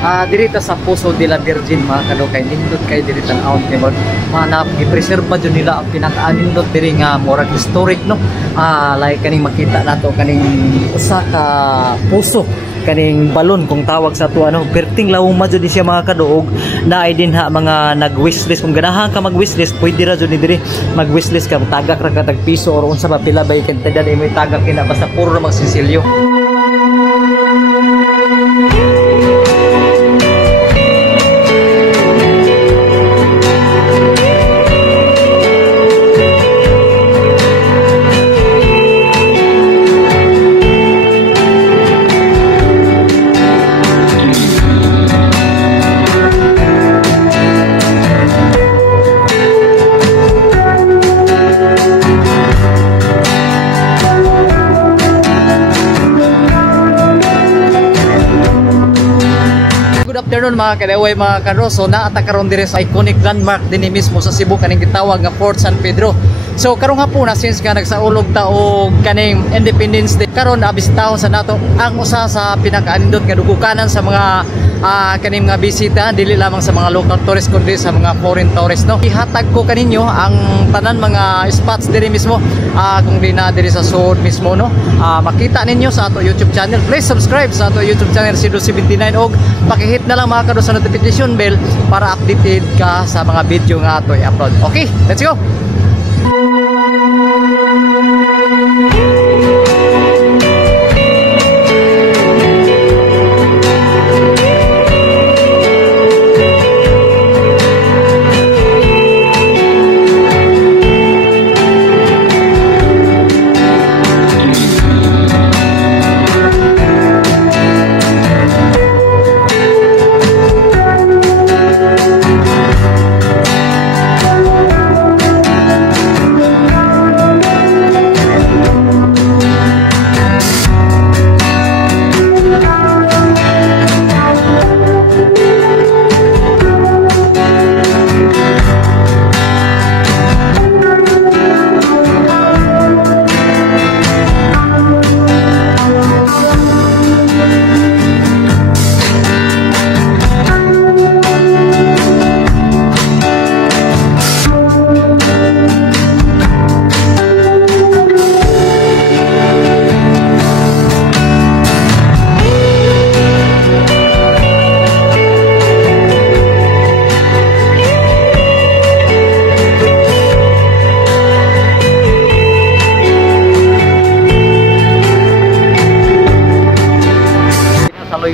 Dirita sa Puso de la Virgin mga kado kay nindot kay diri tan-awon kay manap gi-preserve pa jud nila ang pinaka-nindot diri nga murag historic no. Like kaning makita nato kaning usa ka puso kaning balon kung tawag sa to ano perting lawong madyo di siya mga kaduog na ay din ha mga nag-wishlist kung ganahan ka mag-wishlist pwede ra jud ni diri mag-wishlist ka tagak ra ka tag piso or unsa ba pila bay kantidad ay may tagak kina basta puro ra magsisilyo. Afternoon mga kadaway mga kadro, so naata karon dire sa iconic landmark dinhi mismo sa Cebu kaning gitawag nga Fort San Pedro. So karong hapon na since nga nagsaulog ta og kaning Independence Day karon abisitahon sa nato ang usa sa pinakaanindot nga dugukanan sa mga kaning mga bisita dili lamang sa mga local tourists kundi sa mga foreign tourists no. Ihatag ko kaninyo ang tanan mga spots diri mismo kung di na diri sa Sud mismo no. Makita ninyo sa ato YouTube channel. Please subscribe sa ato YouTube channel Sido79 og pakihit na lang mga kado sa notification bell para updated ka sa mga video nga ato i-upload. Okay, let's go.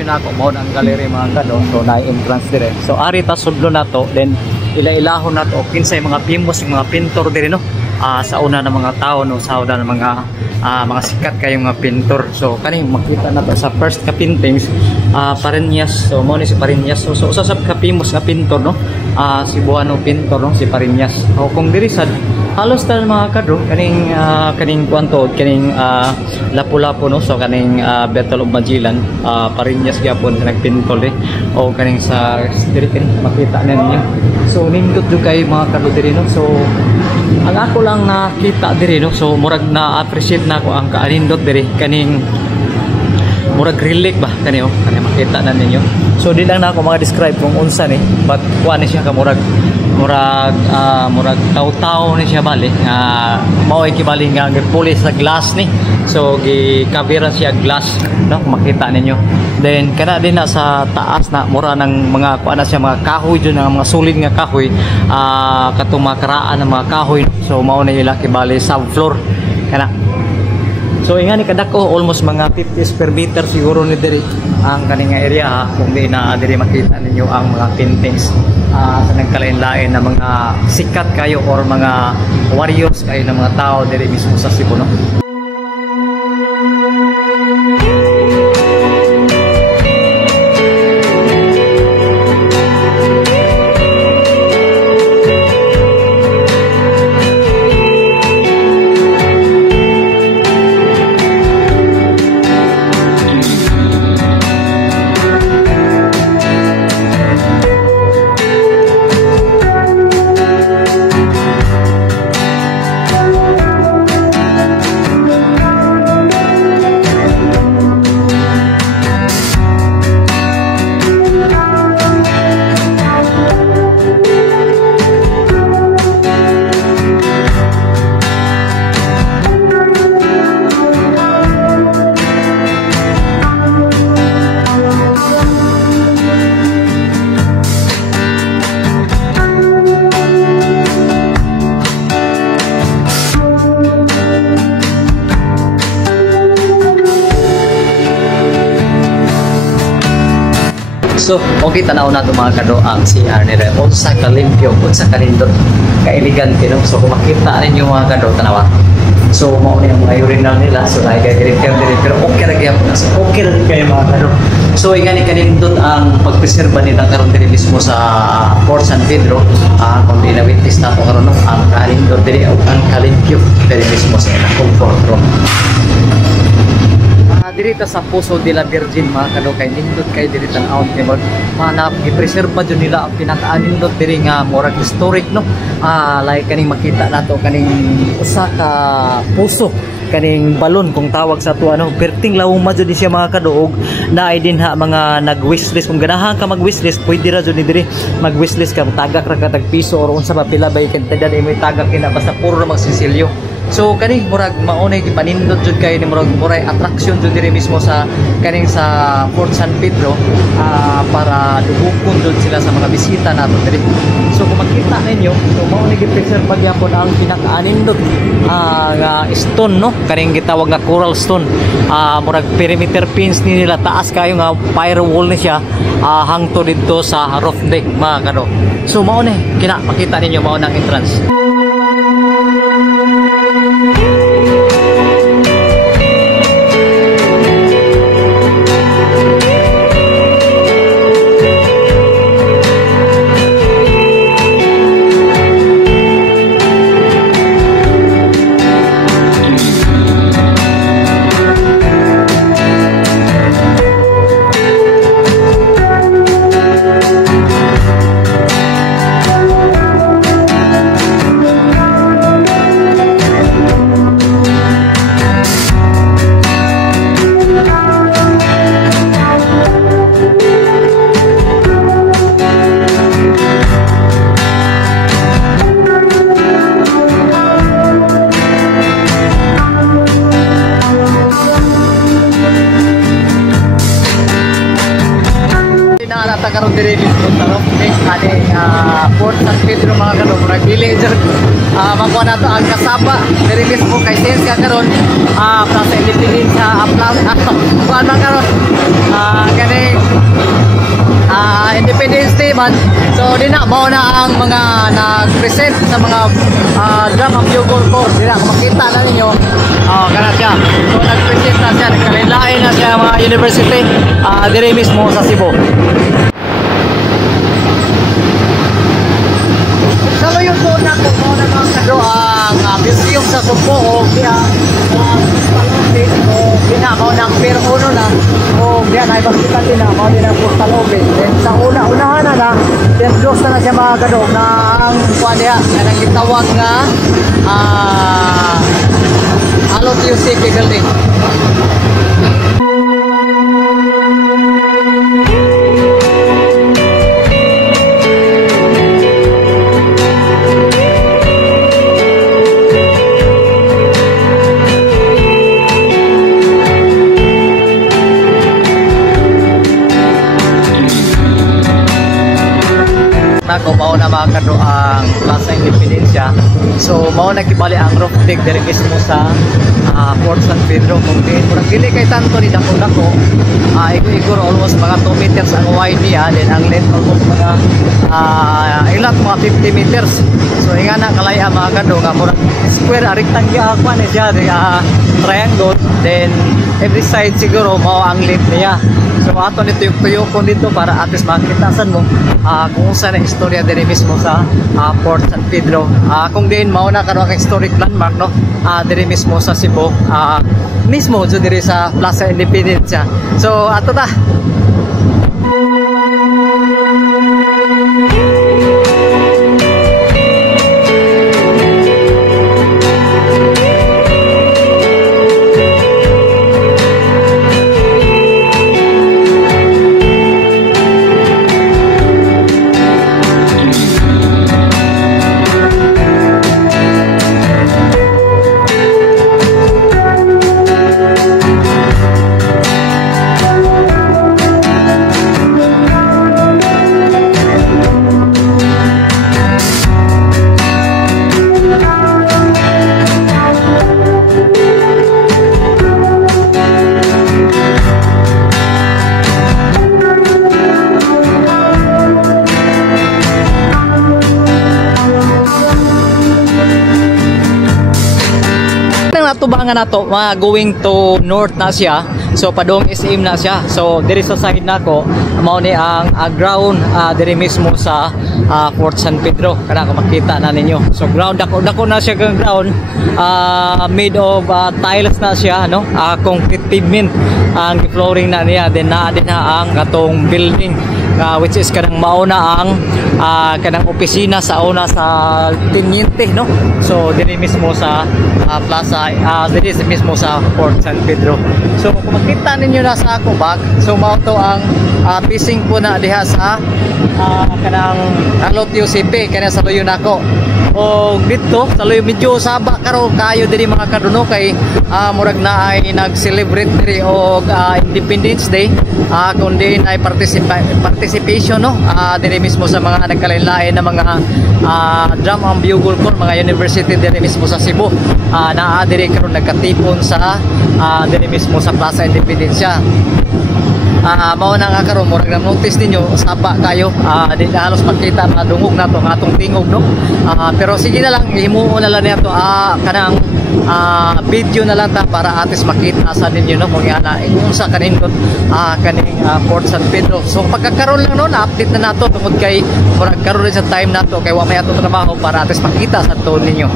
Na ako mo ang gallery mga kado, so na entrance dire. So ari ta sudlo nato, then ila-ilahon nato kinsay mga famous mga pintor dire no. Sa una ng mga tao no, sa una ng mga sikat kayong mga pintor. So kani makita nato sa first ka paintings Pariñas. So mo ni si Pariñas. So sa ka famous ka pintor no. Cebuano pintor no si Pariñas. O kung diri sad halos tal mga kadro kaning kwanto kaning Lapu-Lapu no, so kaning Battle of Magellan Pariñas gyapon nagpintol o kaning sa diri makita ninyo. So nindot jud kay mga kadro diri no. So ang ako lang nakita diri no, so murag na appreciate na ko ang kaanindot diri kaning murag relic ba kani makita na ninyo. So di lang na ako mga describe kung unsa ni, but kuan ni siya ka murag taw-taw ni siya bali mao ay kibali nga gipulis sa glass ni. So gi-coveran siya glass no, makita ninyo. Then kana din na sa taas na mura ng mga kuan na siya mga kahoy jud nga mga solid nga kahoy katong makaraan ng mga kahoy. So mao na ila kibali subfloor kana. So ingani kadako almost mga 50 square meter siguro ni diri ang kaning area kung di na diri makita ninyo ang mga paintings sa nagkalain-lain na mga sikat kayo or mga warriors kayo ng mga tao diri mismo sa Cebu no. So, okay tanaw na mga kado ang CR nila. Unsa ka limpyo, unsa ka lindot, ka elegante no. So, kung makita ninyo mga kado tanawa. So, mao na yung mga urinal nila. So, nakikadiretso pero okay ra gyapon. So, okay ra kayo mga kado. So, ingani kanindot ang pagpreserba nila karon diri mismo sa Fort San Pedro. Kung di na witness na to karon no, ang kanindot diri ang kalimpyo diri mismo sa comfort room. Dirita sa Puso de la Virgin mga kado kay nindot kay diri tan-awon kay manap i-preserba jud nila ang pinaka-nindot diri nga murag historic no. Like kaning makita nato kaning usa ka puso kaning balon kung tawag sa to ano perting lawong ma jud siya mga kado og naay din ha mga nag-wishlist kung ganahan ka mag-wishlist pwede ra jud ni diri mag-wishlist ka tagak ra ka tag piso or unsa ba pila bay kan tagdan imo tagak kina basta puro ra magsisilyo. So kani murag maunay gipanindot jud kay ni murag muray attraction jud diri mismo sa kaning sa Fort San Pedro para dugukon jud sila sa mga bisita nato diri. So kung makita ninyo, so maunay gi-preserve pagyapon ang pinaka-anindot nga stone no, kaning gitawag nga coral stone. Murag perimeter pins ni nila taas kayo nga firewall ni siya hangto didto sa roof deck mga kado. So maunay kina makita ninyo mao nang entrance. Karon diri mismo tarong ani Fort San Pedro mga kado murag dili jud makuha nato ang kasaba diri mismo kay sense ka karon Plaza Independencia kuan man karon kani Independence Day man. So di na mao na ang mga nag-present sa mga drum and bugle corps di na makita na ninyo kana siya. So nag-present na siya nagkalilain na siya mga university diri mismo sa Cebu. Yung muna ko muna mga kado ang museum sa Sugbo o kaya pinakaw ng Pier 1 na o kaya na ibasitan din na mga din ang Postal Office. Then sa unahan na then close na siya mga kado na ang kuha niya na gitawag nga Alot UCP building. Kung mao na mga kado ang Plaza Independencia. So mao na kibali ang roof deck diri mismo sa Fort San Pedro. Kung dili kay tanto ni dako-dako igor almost mga 2 meters ang wide niya, then ang length almost mga ilat mga 50 meters. So inga na kalaya mga kado nga murag square rectangle pa ni siya triangle, then every side siguro mao ang length niya. So ato nito yung tuyokon dito para at least makitasan mo kung saan na istorya diri mismo sa Fort San Pedro. Kung din mao na karon kay historic landmark no, diri mismo sa Cebu, mismo so diri sa Plaza Independencia. So ato ta. nga nato going to north na siya. So padong SM na siya. So diri sa side nako mao ni ang ground diri mismo sa Fort San Pedro. Kana ko makita na ninyo. So ground dako na siya kang ground made of tiles na siya no. Concrete pavement ang flooring na niya. Then na din ang katong building which is kanang mauna ang kanang opisina sa una sa Teniente no. So diri mismo sa plaza diri mismo sa Fort San Pedro. So kung makita ninyo na sa ako bag, so mao to ang fishing po na diha sa kanang Alot UCP kana sa luyo nako. O dito sa luyo medyo saba karo kayo diri mga kaduno kay murag na ay nag-celebrate diri og Independence Day kundi ay participation no diri mismo sa mga nagkalain-lain na mga drum and bugle corps mga university diri mismo sa Cebu naa diri karon nagkatipon sa diri mismo sa Plaza Independencia. Mao na nga karon murag na notice ninyo sapa kayo di na halos makita na dungog na to atong tingog no. Pero sige na lang himuon na lang nato kanang video na lang ta para atis makita sa ninyo no kung ana unsa kanin kaning Fort San Pedro. So pagkakaroon lang no na update na nato tungod kay murag karon sa time nato kay wa may ato trabaho para atis makita sa to ninyo.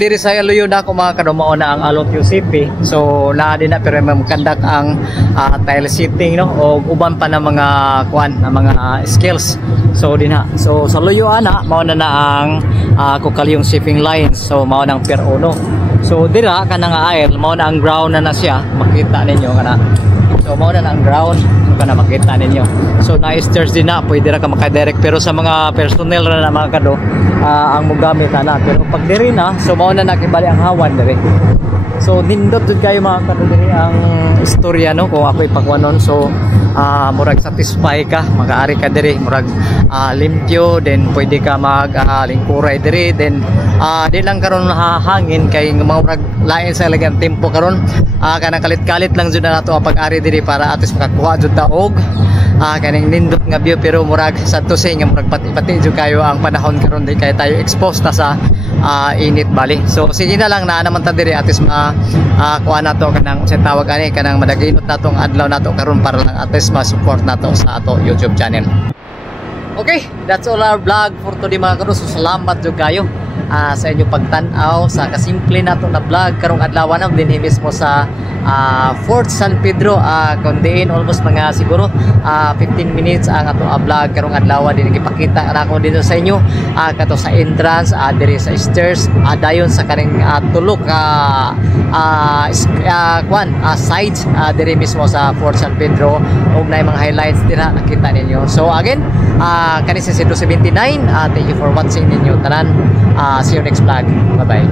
Diri sa luyo na ako mga kadumao na ang Alot UCP. So na din na pero magkandak ang tile setting no o uban pa na mga kuan na mga skills. So din ha. So sa luyo ana mao na ang kukalyong shipping lines. So mao nang Pier 1. So dira kanang aisle mao na ang ground na siya. Makita ninyo kana. So mao na ang ground kana makita ninyo. So na stairs din na pwede ra ka maka-direct pero sa mga personnel na mga kado ang mogamit na pero pag diri na so mao na nakibali ang hawan diri. So nindot jud kayo mga kado diri ang istorya no kung ako ipakuanon. So murag satisfy ka makaari ka diri murag limpyo then pwede ka mag lingkuray diri then di lang karon hangin kay murag lain sa lagang tempo karon kanang kalit-kalit lang jud na nato pag-ari diri para atis makakuha jud ta og kaning nindot nga view pero murag sa to say nga murag pati jud kayo ang panahon karon di kay tayo exposed na sa init bali. So sige na lang na naman ta diri atis kuha nato kanang sa tawag ani kanang madaginot natong adlaw nato karon para lang atis ma-support nato sa ato YouTube channel. Okay, that's all our vlog for today mga karos. So salamat jud kayo sa inyong pagtan-aw sa kasimple nato na vlog karong adlaw na din mismo sa Fort San Pedro, kundi almost mga siguro 15 minutes ang ato vlog karong adlaw din gipakita na ako dito sa inyo kato sa entrance diri sa stairs dayon sa kaning tulok sides diri mismo sa Fort San Pedro ug na mga highlights dira nakita ninyo. So again, kani sa 79, thank you for watching ninyo tanan. See you next vlog. Bye bye.